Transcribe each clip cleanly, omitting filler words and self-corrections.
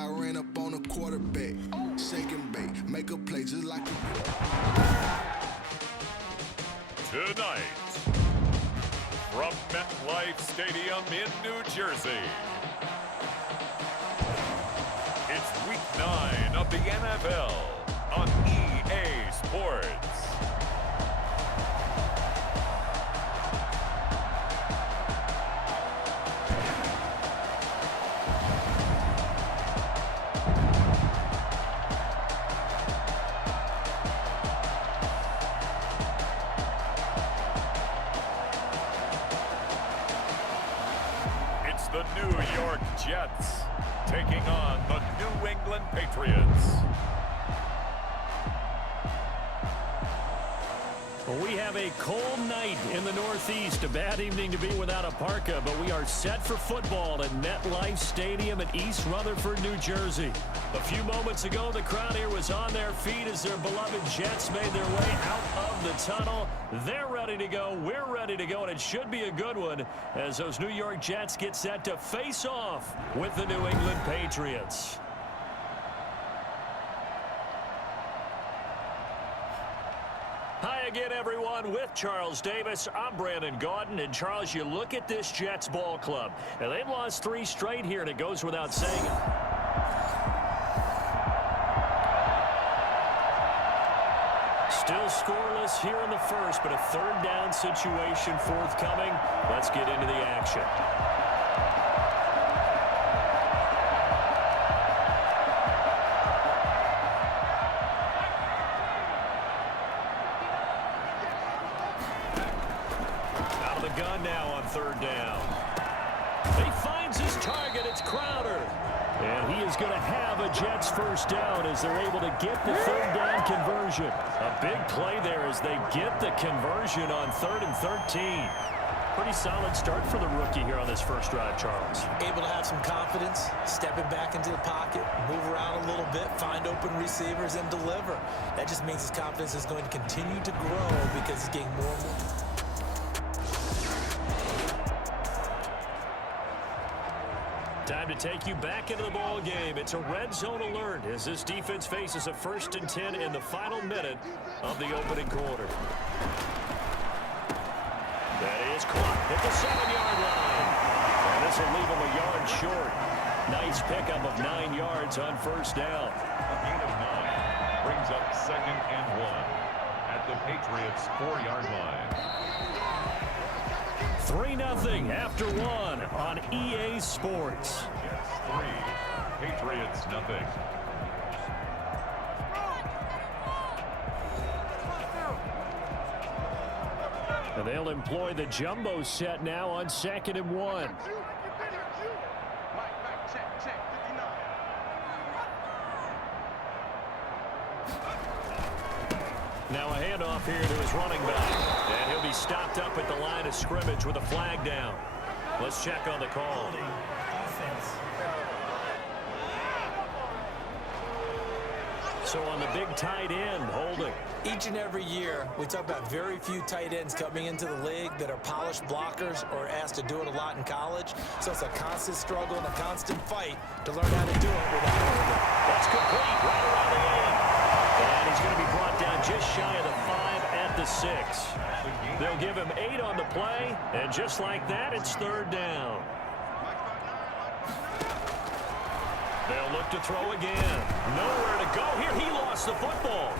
I ran up on a quarterback. Shake and bake, make a play just like a... Tonight, from MetLife Stadium in New Jersey, it's Week 9 of the NFL on EA Sports. The New York Jets taking on the New England Patriots. Well, we have a cold night in the Northeast. A bad evening to be without a parka, but we are set for football at MetLife Stadium in East Rutherford, New Jersey. A few moments ago, the crowd here was on their feet as their beloved Jets made their way out of the tunnel. They're ready to go. We're ready to go, and it should be a good one as those New York Jets get set to face off with the New England Patriots. Hi again, everyone. With Charles Davis, I'm Brandon Gaudin. And, Charles, you look at this Jets ball club, and they've lost 3 straight here, and it goes without saying it. Still scoreless here in the first, but a third down situation forthcoming. Let's get into the action. Out of the gun now on third down. He finds his target. It's Crowder. And he is going to have a Jets first down as they're able to get the third down conversion. A big play there as they get the conversion on 3rd and 13. Pretty solid start for the rookie here on this first drive, Charles. Able to have some confidence, stepping back into the pocket, move around a little bit, find open receivers, and deliver. That just means his confidence is going to continue to grow because he's getting more and more. Time to take you back into the ball game. It's a red zone alert as this defense faces a 1st and 10 in the final minute of the opening quarter. That is clocked at the 7-yard line. And this will leave him a yard short. Nice pickup of 9 yards on first down. A gain of 9 brings up 2nd and 1 at the Patriots' 4-yard line. 3-0 after 1 on EA Sports. Jets 3, Patriots nothing. And they'll employ the jumbo set now on 2nd and 1. Now a handoff here to his running back. And he'll be stopped up at the line of scrimmage with a flag down. Let's check on the call. So on the big tight end, holding. Each and every year, we talk about very few tight ends coming into the league that are polished blockers or asked to do it a lot in college. So it's a constant struggle and a constant fight to learn how to do it without holding. That's complete right around the 8. And he's going to be brought down just shy of the 5 at the 6. They'll give him 8 on the play, and just like that, it's 3rd down. They'll look to throw again. Nowhere to go here. He lost the football.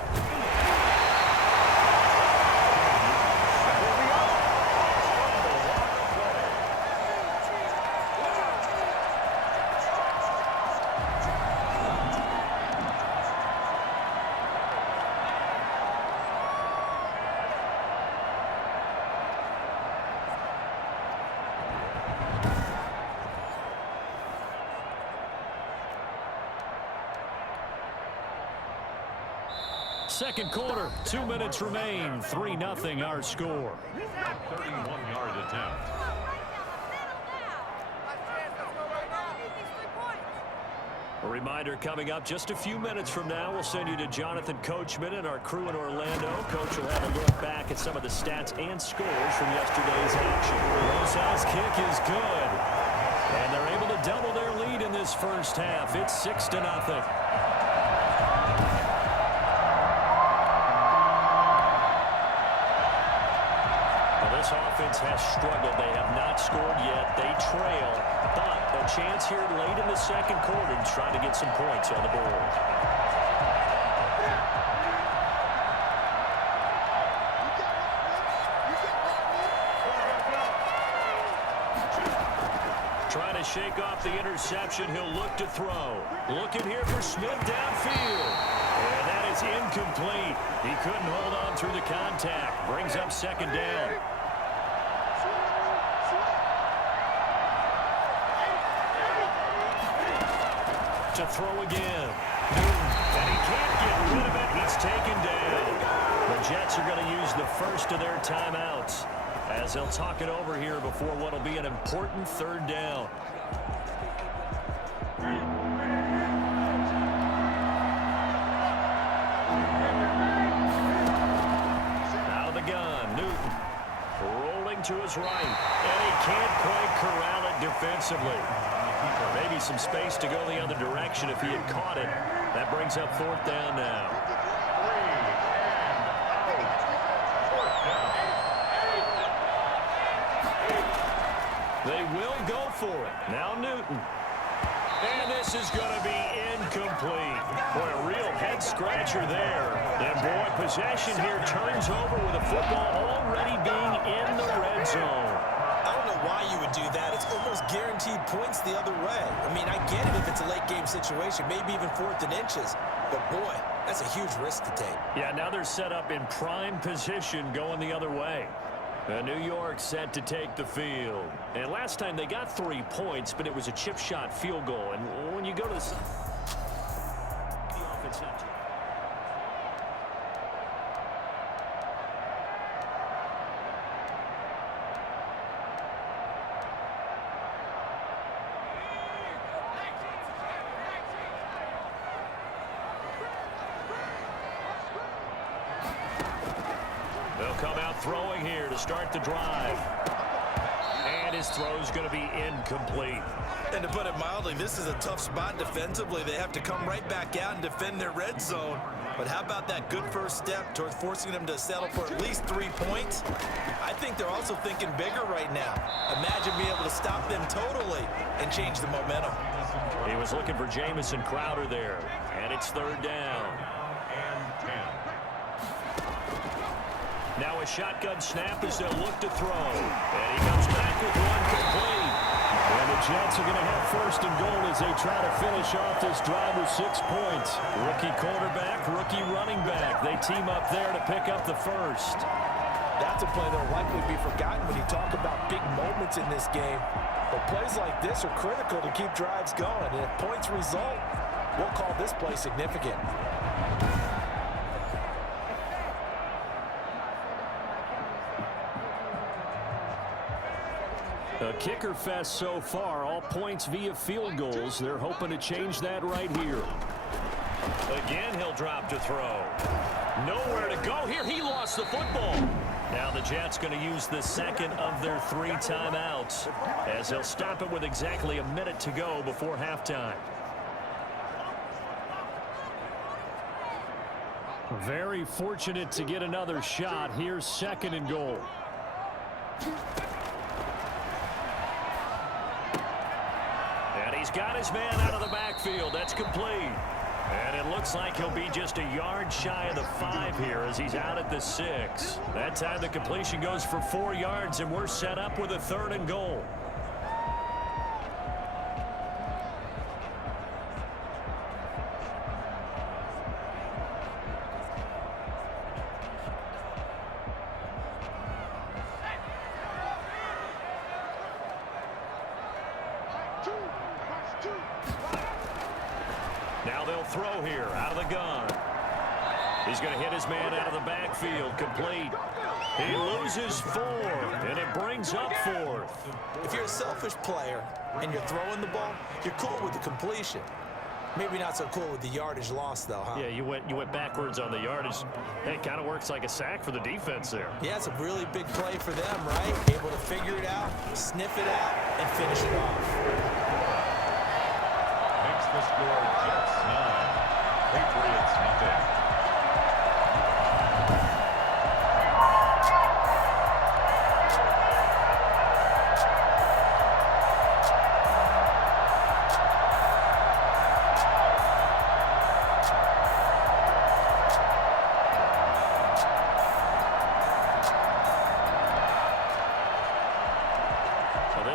Second quarter, 2 minutes remain. 3-0 our score. 31-yard attempt. A reminder coming up just a few minutes from now. We'll send you to Jonathan Coachman and our crew in Orlando. Coach will have a look back at some of the stats and scores from yesterday's action. Rosales' kick is good. And they're able to double their lead in this this first half. It's 6-0. This offense has struggled. They have not scored yet. They trail, but a chance here late in the second quarter to try to get some points on the board. Trying to shake off the interception. He'll look to throw. Looking here for Smith downfield. And that is incomplete. He couldn't hold on through the contact. Brings up second down. To throw again. And he can't get rid of it. He's taken down. The Jets are going to use the first of their timeouts as they'll talk it over here before what will be an important third down. Out of the gun, Newton rolling to his right, and he can't quite corral it defensively. Maybe some space to go the other direction if he had caught it. That brings up fourth down now. They will go for it. Now Newton. And this is going to be incomplete. Boy, a real head-scratcher there. And, boy, possession here turns over with the football already being in the red zone. I don't know why you would do that. It's almost guaranteed points the other way. I mean, I get it if it's a late-game situation, maybe even 4th and inches. But, boy, that's a huge risk to take. Yeah, now they're set up in prime position going the other way. New York set to take the field. And last time they got 3 points, but it was a chip shot field goal. And when you go to the offense not they'll come out throwing here to start the drive. And his throw is going to be incomplete. And to put it mildly, this is a tough spot defensively. They have to come right back out and defend their red zone. But how about that good first step towards forcing them to settle for at least 3 points? I think they're also thinking bigger right now. Imagine being able to stop them totally and change the momentum. He was looking for Jamison Crowder there. And it's third down. Now a shotgun snap as they'll look to throw. And he comes back with one complete. And the Jets are going to have first and goal as they try to finish off this drive with 6 points. Rookie quarterback, rookie running back. They team up there to pick up the first. That's a play that will likely be forgotten when you talk about big moments in this game. But plays like this are critical to keep drives going. And if points result, we'll call this play significant. A kicker fest so far, all points via field goals. They're hoping to change that right here. Again, he'll drop to throw. Nowhere to go here. He lost the football. Now the Jets going to use the second of their 3 timeouts as they'll stop it with exactly a minute to go before halftime. Very fortunate to get another shot. Here's second and goal. And he's got his man out of the backfield. That's complete. And it looks like he'll be just a yard shy of the 5 here as he's out at the 6. That time the completion goes for 4 yards, and we're set up with a third and goal. Now they'll throw here out of the gun. He's going to hit his man out of the backfield. Complete. He loses 4, and it brings up 4th. If you're a selfish player and you're throwing the ball, you're cool with the completion. Maybe not so cool with the yardage loss, though, huh? Yeah, you went backwards on the yardage. It kind of works like a sack for the defense there. Yeah, it's a really big play for them, right? Able to figure it out, sniff it out, and finish it off.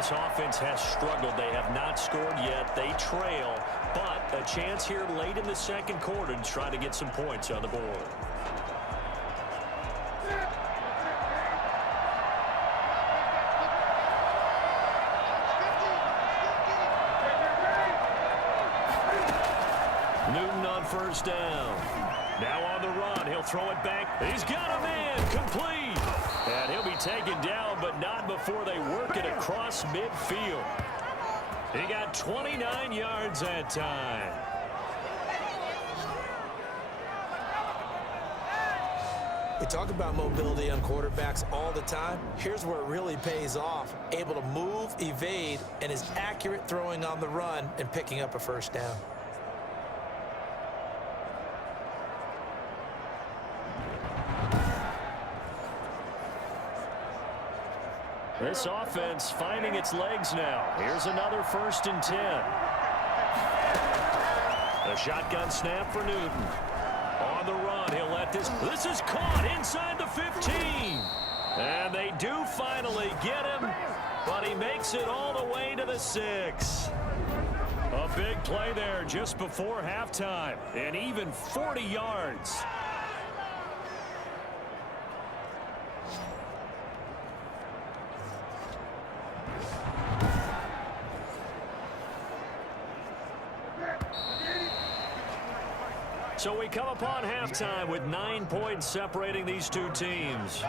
this offense has struggled. They have not scored yet. They trail, but a chance here late in the second quarter to try to get some points on the board. Newton on first down. Now on the run. He'll throw it back. He's got a man. Complete. And he'll be taken down, but not before they work it across midfield. He got 29 yards that time. We talk about mobility on quarterbacks all the time. Here's where it really pays off. Able to move, evade, and is accurate throwing on the run and picking up a first down. This offense finding its legs now. Here's another 1st and 10. A shotgun snap for Newton. On the run, he'll let this is caught inside the 15. And they do finally get him, but he makes it all the way to the 6. A big play there just before halftime, and even 40 yards. So we come upon halftime with 9 points separating these two teams.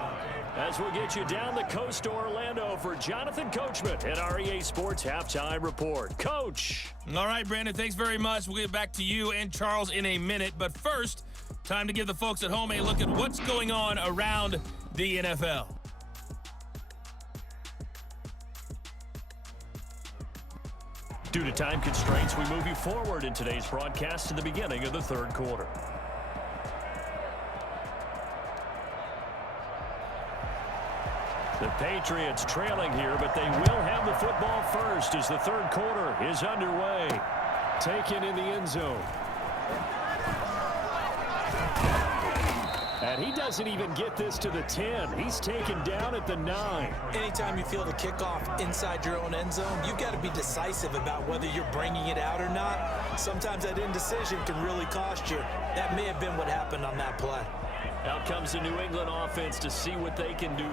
As we'll get you down the coast to Orlando for Jonathan Coachman at our EA Sports Halftime Report. Coach. All right, Brandon, thanks very much. We'll get back to you and Charles in a minute. But first, time to give the folks at home a look at what's going on around the NFL. Due to time constraints, we move you forward in today's broadcast to the beginning of the third quarter. The Patriots trailing here, but they will have the football first as the third quarter is underway. Taken in the end zone. And he doesn't even get this to the 10. He's taken down at the 9. Anytime you feel the kickoff inside your own end zone, you've got to be decisive about whether you're bringing it out or not. Sometimes that indecision can really cost you. That may have been what happened on that play. Out comes the New England offense to see what they can do.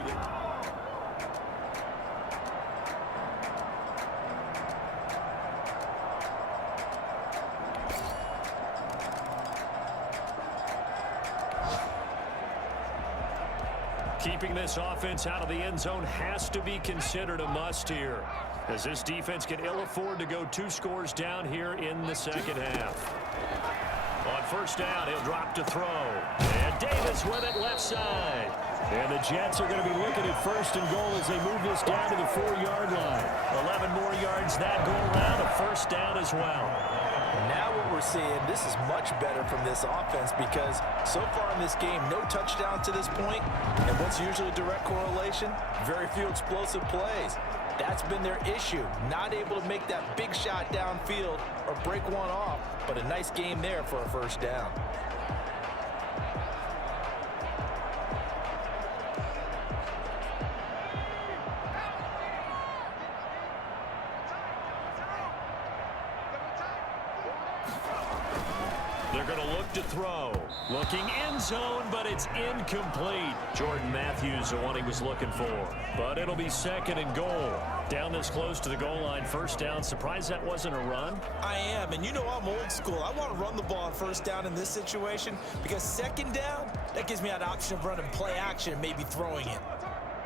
Keeping this offense out of the end zone has to be considered a must here, as this defense can ill afford to go 2 scores down here in the second half. On first down, he'll drop to throw. And Davis with it left side. And the Jets are going to be looking at 1st and goal as they move this down to the 4-yard line. 11 more yards that go around, a first down as well. Now what we're seeing, this is much better from this offense because so far in this game, no touchdown to this point, and what's usually a direct correlation? Very few explosive plays. That's been their issue, not able to make that big shot downfield or break one off, but a nice game there for a first down. They're going to look to throw. Looking end zone, but it's incomplete. Jordan Matthews, the one he was looking for. But it'll be 2nd and goal. Down this close to the goal line, first down. Surprised that wasn't a run? I am, and you know I'm old school. I want to run the ball on first down in this situation because 2nd down, that gives me an option of running play action and maybe throwing it.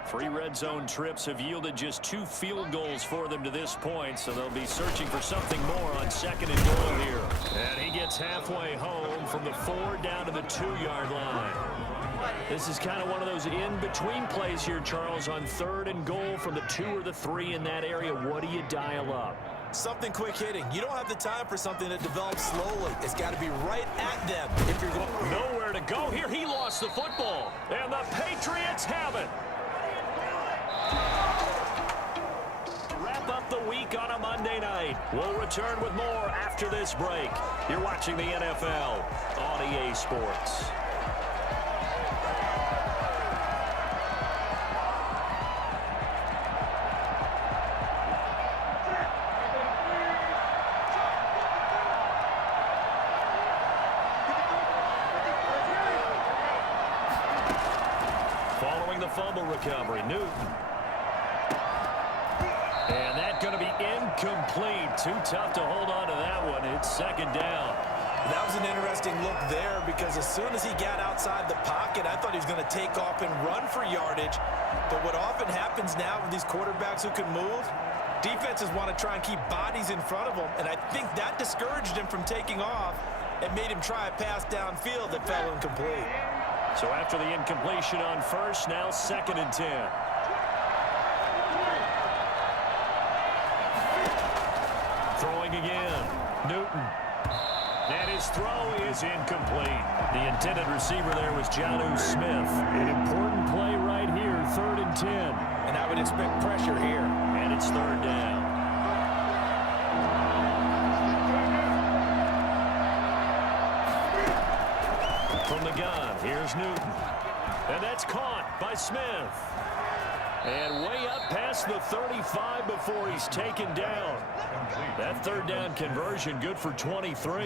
3 red zone trips have yielded just 2 field goals for them to this point, so they'll be searching for something more on 2nd and goal here. And he gets halfway home from the 4 down to the 2-yard line. This is kind of one of those in-between plays here, Charles, on 3rd and goal from the 2 or the 3 in that area. What do you dial up? Something quick hitting. You don't have the time for something that develops slowly. It's got to be right at them if you're going. Nowhere to go here. He lost the football, and the Patriots have it. Wrap up the week on a Monday night. We'll return with more after this break. You're watching the NFL on EA Sports. the fumble recovery. Newton. And that's going to be incomplete. Too tough to hold on to that one. It's second down. That was an interesting look there because as soon as he got outside the pocket, I thought he was going to take off and run for yardage. But what often happens now with these quarterbacks who can move, defenses want to try and keep bodies in front of them, and I think that discouraged him from taking off and made him try a pass downfield that fell incomplete. So after the incompletion on first, now 2nd and 10. Throwing again. Newton. And his throw is incomplete. The intended receiver there was Jonnu Smith. An important play right here, 3rd and 10. And I would expect pressure here. And it's 3rd down. From the gun, here's Newton. And that's caught by Smith. And way up past the 35 before he's taken down. That 3rd down conversion good for 23.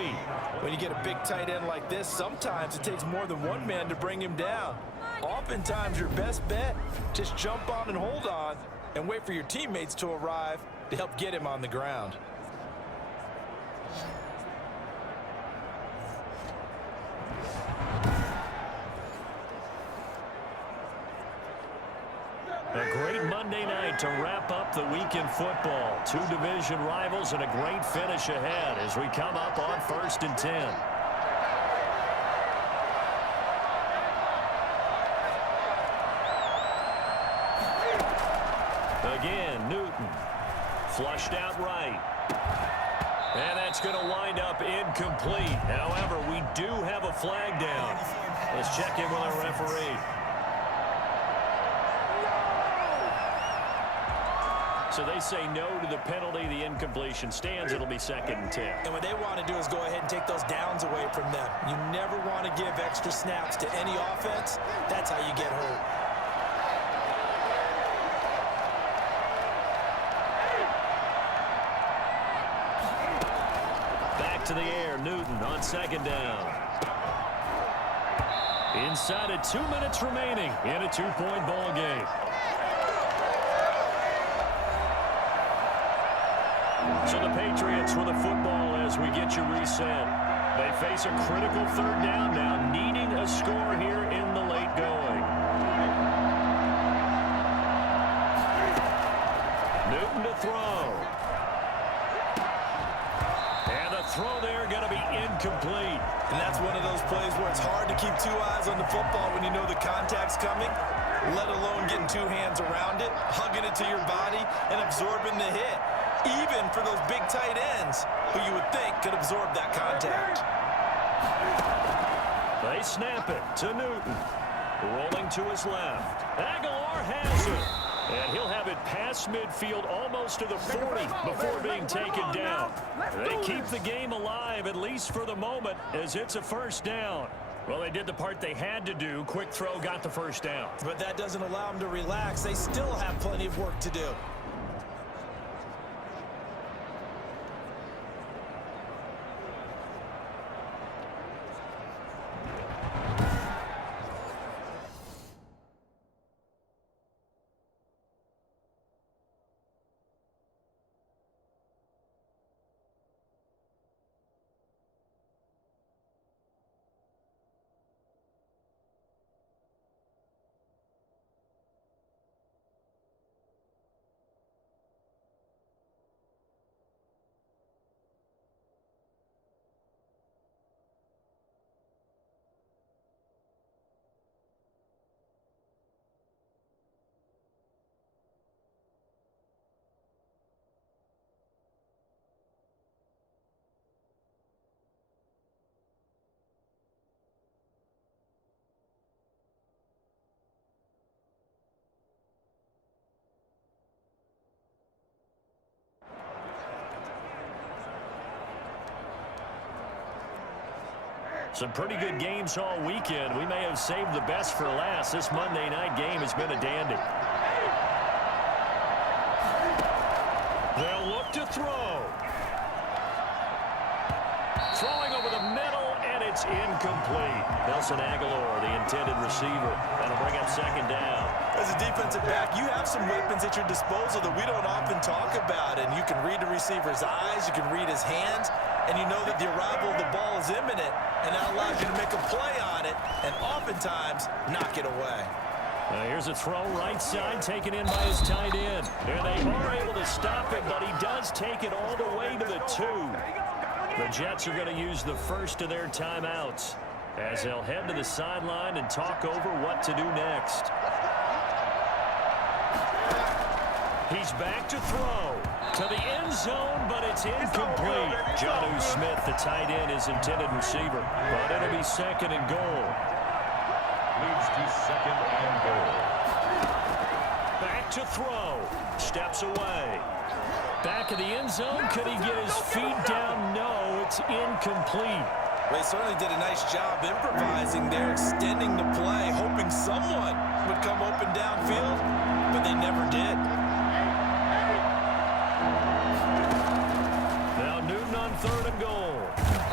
When you get a big tight end like this, sometimes it takes more than one man to bring him down. Oftentimes your best bet, just jump on and hold on and wait for your teammates to arrive to help get him on the ground. A great Monday night to wrap up the week in football. 2 division rivals and a great finish ahead as we come up on 1st and 10. Again, Newton. Flushed out right. And that's going to wind up incomplete. However, we do have a flag down. Let's check in with our referee. So they say no to the penalty. The incompletion stands. It'll be 2nd and 10. And what they want to do is go ahead and take those downs away from them. You never want to give extra snaps to any offense. That's how you get hurt. Back to the air. Newton on 2nd down. Inside of 2 minutes remaining in a 2-point ball game. So the Patriots with a football as we get you reset. They face a critical 3rd down now, needing a score here in the late going. Newton to throw. And the throw there going to be incomplete. And that's one of those plays where it's hard to keep 2 eyes on the football when you know the contact's coming, let alone getting 2 hands around it, hugging it to your body, and absorbing the hit. Even for those big tight ends who you would think could absorb that contact. They snap it to Newton. Rolling to his left. Aguilar has it. And he'll have it past midfield almost to the 40 before being taken down. They keep the game alive, at least for the moment, as it's a 1st down. Well, they did the part they had to do. Quick throw got the 1st down. But that doesn't allow them to relax. They still have plenty of work to do. Some pretty good games all weekend. We may have saved the best for last. This Monday night game has been a dandy. They'll look to throw. Throwing over the middle, and it's incomplete. Nelson Aguilar, the intended receiver. That'll bring up 2nd down. As a defensive back, you have some weapons at your disposal that we don't often talk about, and you can read the receiver's eyes, you can read his hands, and you know that the arrival of the ball is imminent, and that allows you to make a play on it, and oftentimes knock it away. Here's a throw right side taken in by his tight end. And they are able to stop it, but he does take it all the way to the 2. The Jets are going to use the first of their timeouts as they'll head to the sideline and talk over what to do next. He's back to throw to the end zone, but it's incomplete. Jonnu Smith, the tight end, is intended receiver, but it'll be second and goal. Leads to second and goal. Back to throw. Steps away. Back of the end zone. Could he get his feet down? No, it's incomplete. They certainly did a nice job improvising there, extending the play, hoping someone would come open downfield, but they never did. Now Newton on third and goal.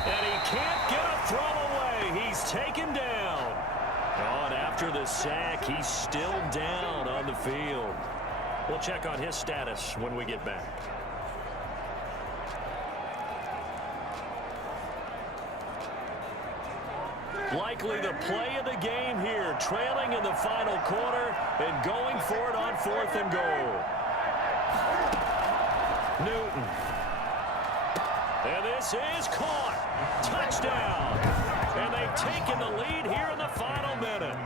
And he can't get a throw away. He's taken down. And after the sack, he's still down on the field. We'll check on his status when we get back. Likely the play of the game here, trailing in the final quarter and going for it on fourth and goal. Newton. And this is caught. Touchdown. And they've taken the lead here in the final minute.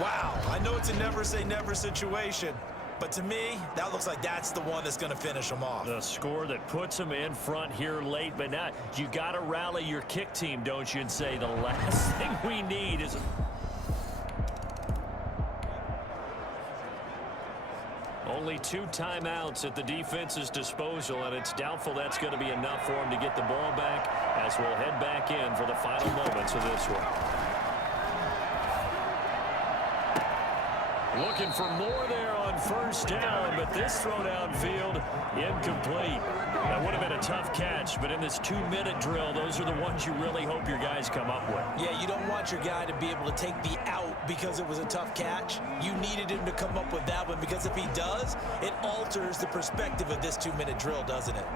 Wow, I know it's a never-say-never situation, but to me, that looks like that's the one that's going to finish them off. The score that puts them in front here late, but now you got to rally your kick team, don't you, and say the last thing we need is... Only 2 timeouts at the defense's disposal, and it's doubtful that's going to be enough for him to get the ball back as we'll head back in for the final moments of this one. Looking for more there on first down, but this throw downfield incomplete. That would have been a tough catch, but in this 2-minute drill, those are the ones you really hope your guys come up with. Yeah, you don't want your guy to be able to take the out because it was a tough catch. You needed him to come up with that one, because if he does, it alters the perspective of this 2-minute drill, doesn't it?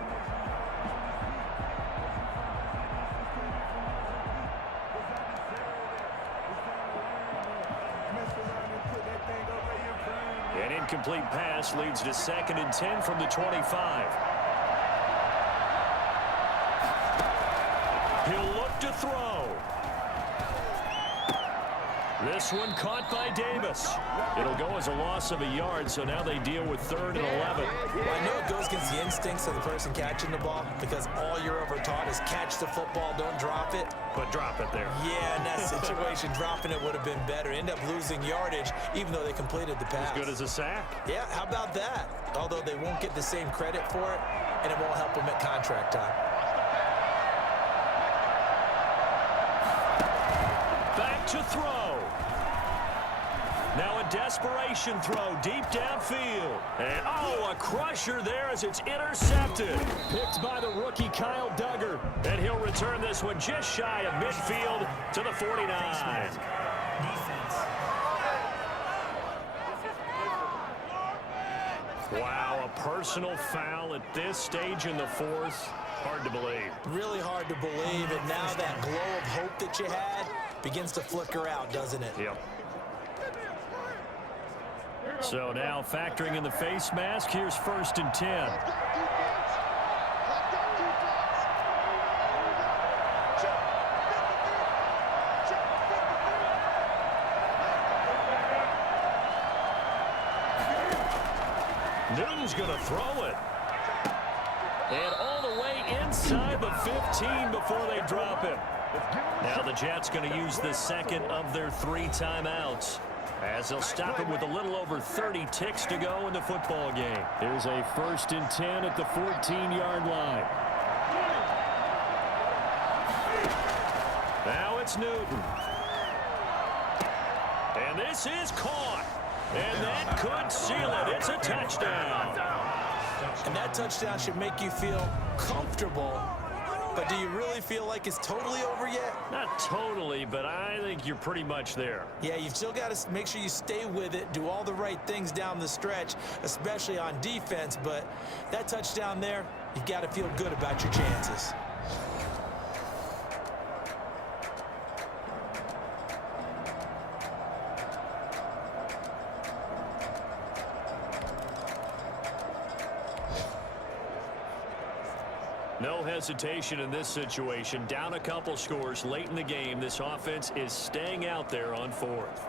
An incomplete pass leads to 2nd and 10 from the 25. He'll look to throw. This one caught by Davis. It'll go as a loss of a yard, so now they deal with 3rd and 11. Well, I know it goes against the instincts of the person catching the ball, because all you're ever taught is catch the football, don't drop it. But drop it there. Yeah, in that situation, dropping it would have been better. End up losing yardage, even though they completed the pass. As good as a sack. Yeah, how about that? Although they won't get the same credit for it, and it won't help them at contract time. Back to throw. Now a desperation throw deep downfield. And a crusher there as it's intercepted. Picked by the rookie Kyle Duggar. And he'll return this one just shy of midfield to the 49. Wow, a personal foul at this stage in the 4th. Hard to believe. Really hard to believe, and now that glow of hope that you had begins to flicker out, doesn't it? Yep. So now factoring in the face mask, here's 1st and 10. Newton's going to throw it. And all the way inside the 15 before they drop him. Now the Jets going to use the 2nd of their 3 timeouts, as they'll stop him with a little over 30 ticks to go in the football game. Here's a 1st and 10 at the 14-yard line. Now it's Newton. And this is caught. And that could seal it. It's a touchdown. And that touchdown should make you feel comfortable But do you really feel like it's totally over yet? Not totally, but I think you're pretty much there. Yeah, you've still got to make sure you stay with it, do all the right things down the stretch, especially on defense. But that touchdown there, you've got to feel good about your chances. No hesitation in this situation. Down a couple scores late in the game. This offense is staying out there on fourth.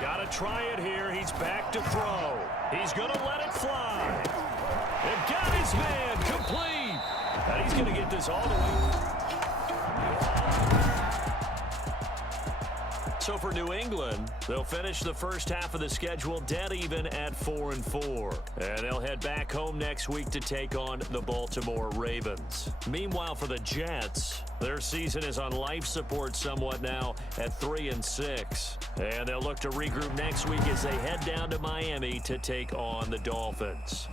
Got to try it here. He's back to throw. He's going to let it fly. And got his man complete. And he's going to get this all the way. So for New England, they'll finish the first half of the schedule dead even at 4-4. And they'll head back home next week to take on the Baltimore Ravens. Meanwhile, for the Jets, their season is on life support somewhat now at 3-6. And they'll look to regroup next week as they head down to Miami to take on the Dolphins.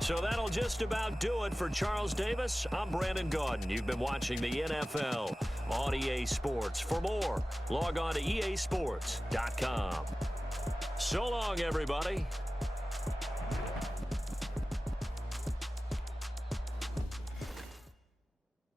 So that'll just about do it for Charles Davis. I'm Brandon Gaudin. You've been watching the NFL on EA Sports. For more, log on to easports.com. So long, everybody.